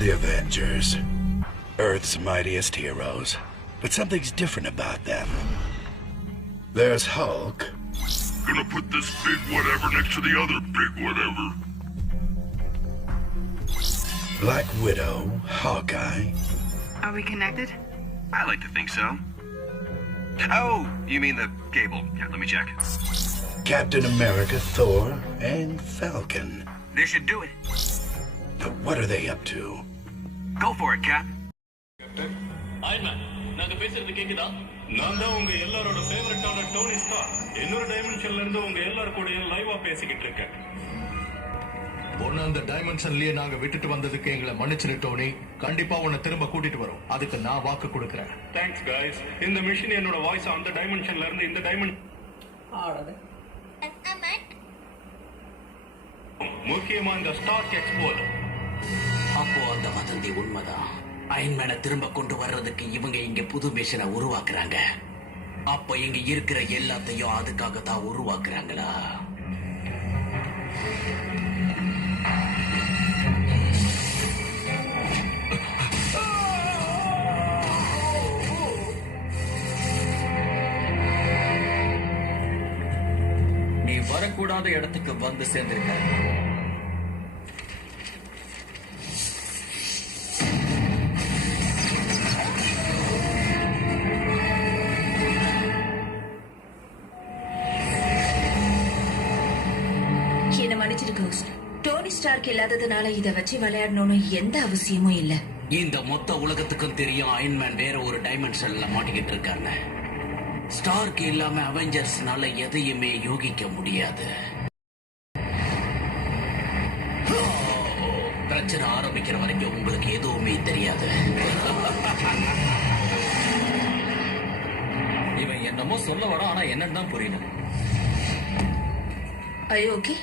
The Avengers. Earth's mightiest heroes. But something's different about them. There's Hulk. Gonna put this big whatever next to the other big whatever. Black Widow, Hawkeye. Are we connected? I like to think so. Oh, you mean the cable. Yeah, let me check. Captain America, Thor, and Falcon. This should do it. But what are they up to? Go for it, Cap. Iron Man நாங்க பேசுறது கேக்குதா? நான் தான் உங்க எல்லாரோட ஃபேவரட்டான Dhoni star. இன்னொரு டைமென்ஷன்ல இருந்து உங்க எல்லாரும் கூடயும் லைவா பேசிக்கிட்டு இருக்கேன். உன்னை அந்த டைமென்ஷன்லயே நாங்க விட்டுட்டு வந்ததுக்கு எங்களை மன்னிச்சிரு டோனி. கண்டிப்பா உன்னை திரும்ப கூட்டிட்டு வரோம். அதுக்கு நான் வாக்கு கொடுக்கறேன். Thanks guys. இந்த மிஷின் என்னோட வாய்ஸ் அந்த டைமென்ஷன்ல இருந்து இந்த முக்கியமா இந்த ஸ்டார்க் எக்ஸ்போல. அப்போ அந்த வதந்தி உண்மைதான். அயன்மேனை திரும்ப கொண்டு வர்றதுக்கு இவங்க இங்க புது மிஷனை உருவாக்குறாங்க. அப்ப இங்க இருக்கிற எல்லாத்தையும் அதுக்காக தான் உருவாக்குறாங்களா? நீ வரக்கூடாத இடத்துக்கு வந்து சேர்ந்திருக்க. என்ன மன்னிச்சிரு கோஸ்ட். டோனி ஸ்டார்க் இல்லாததுனால இத வச்சு விளையாடணும்னு எந்த அவசியமும் இல்ல. இந்த மொத்த உலகத்துக்கும் தெரியும் அயன்மேன் வேற ஒரு டைமென்ஷன்ல மாட்டிக்கிட்டு இருக்காங்க. ஸ்டார்க் இல்லாம அவெஞ்சர்ஸ்னால எதையுமே யோகிக்க முடியாது. பிரச்சனை ஆரம்பிக்கிற வரைக்கும் உங்களுக்கு எதுவுமே தெரியாது. இவன் என்னமோ சொல்ல வர, ஆனா என்னன்னு தான் புரியல. ஓகே,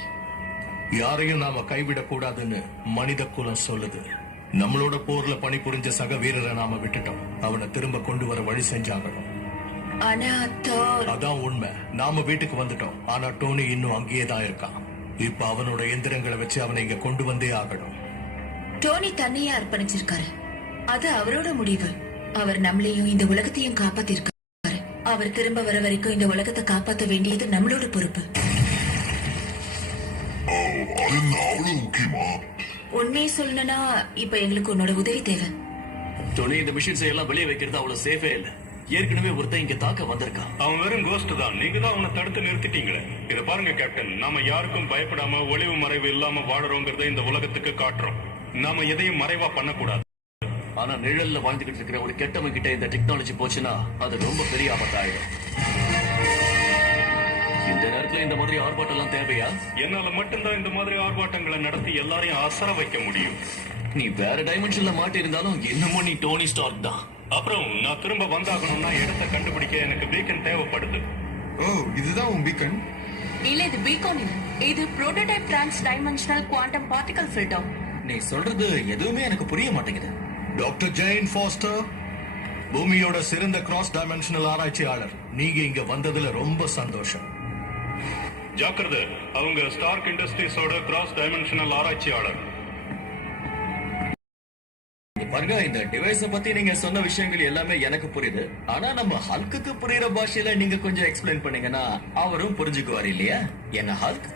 யாரையும் நாம கைவிடக் கூடாதுன்னு மனித குலம் சொல்லுது. நம்மளோட போர்ல பணிபுரிஞ்ச சக வீரரை நாம விட்டுட்டோம். அவனை திரும்ப கொண்டு வர வழி செஞ்சாகணும். ஆனா அதான் உண்மை. நாம வீட்டுக்கு வந்துட்டோம். ஆனா டோனி இன்னும் அங்கேயே தான் இருக்கான். இப்ப அவனோட எந்திரங்களை வச்சு அவனை இங்க கொண்டு வந்தே ஆகணும். டோனி தன்னையே அர்ப்பணிச்சிருக்காரு. அது அவரோட முடிவு. அவர் நம்மளையும் இந்த உலகத்தையும் காப்பாத்திருக்காரு. அவர் திரும்ப வர வரைக்கும் இந்த உலகத்தை காப்பாற்ற வேண்டியது நம்மளோட பொறுப்பு. உண்மையை சொல்லணும்னா இப்ப எங்களுக்கு உன்னோட உதவி தேவை. டோனி, இந்த மிஷின்ஸ் எல்லாம் வெளியே வைக்கிறது அவ்வளவு சேஃபே இல்ல. ஏற்கனவே ஒருத்தன் இங்க தாக்க வந்திருக்கான். அவன் வெறும் கோஸ்ட் தான். நீங்க தான் அவனை தடுத்து நிறுத்திட்டீங்களே. இத பாருங்க கேப்டன், நாம யாருக்கும் பயப்படாம ஒளிவு மறைவு இல்லாம வாடுறோங்கிறத இந்த உலகத்துக்கு காட்டுறோம். நாம எதையும் மறைவா பண்ணக்கூடாது. ஆனா நிழல்ல வாழ்ந்துகிட்டு இருக்கிற ஒரு கெட்டவன் கிட்ட இந்த டெக்னாலஜி போச்சுன்னா அது ரொம்ப பெரிய ஆபத்தாயிடும். இந்த நேரத்துல இந்த மாதிரி ஆர்ப்பாட்டம் எல்லாம் தேவையா? என்னால மட்டும்தான் இந்த மாதிரி ஆர்ப்பாட்டங்களை நடத்தி எல்லாரையும் அசர வைக்க முடியும். நீ வேற டைமென்ஷன்ல மாட்டி இருந்தாலும் என்னமோ நீ டோனி ஸ்டார்க் தான். அப்புறம் நான் திரும்ப வந்தாகணும்னா இடத்தை கண்டுபிடிக்க எனக்கு பீக்கன் தேவைப்படுது. இதுதான் உன் பீக்கன்? இல்ல, இது பீகான் இல்ல. இது prototype trans dimensional quantum particle filter. நீ சொல்றது எதுவுமே எனக்கு புரிய மாட்டேங்குது. டாக்டர் ஜெயின் ஃபாஸ்டர், பூமியோட சிறந்த கிராஸ் டைமென்ஷனல் ஆராய்ச்சியாளர். நீங்க இங்க வந்ததுல ரொம்ப சந்தோஷம். ஜாக்கிரதை, அவங்க ஸ்டார்க் இண்டஸ்ட்ரீஸோட கிராஸ் டைமென்ஷனல் ஆராய்ச்சியாளர். பாருங்க, இந்த டிவைஸ பத்தி நீங்க சொன்ன விஷயங்கள் எல்லாமே எனக்கு புரியுது. ஆனா நம்ம ஹல்குக்கு புரியுற பாஷையில நீங்க கொஞ்சம் எக்ஸ்பிளைன் பண்ணீங்கன்னா அவரும் புரிஞ்சுக்குவார் இல்லையா? என்ன ஹல்க்?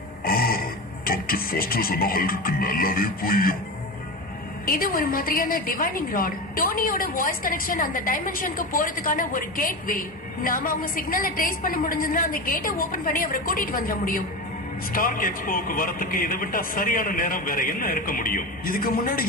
டாக்டர் ஃபாஸ்டர் சொன்ன ஹல்குக்கு நல்லாவே புரியும். இது ஒரு மாதிரியான டிவைனிங் ராட். டோனியோட வாய்ஸ் கனெக்ஷன் அந்த டைமென்ஷனுக்கு போறதுக்கான ஒரு கேட் வே. நாம அவங்க சிக்னலை ட்ரேஸ் பண்ண முடிஞ்சதுன்னா அந்த கேட்டை ஓபன் பண்ணி அவரை கூட்டிட்டு வந்துட முடியும். ஸ்டார்க் எக்ஸ்போவுக்கு வரத்துக்கு இதை விட்டா சரியான நேரம் வேற என்ன இருக்க முடியும்? இதுக்கு முன்னாடி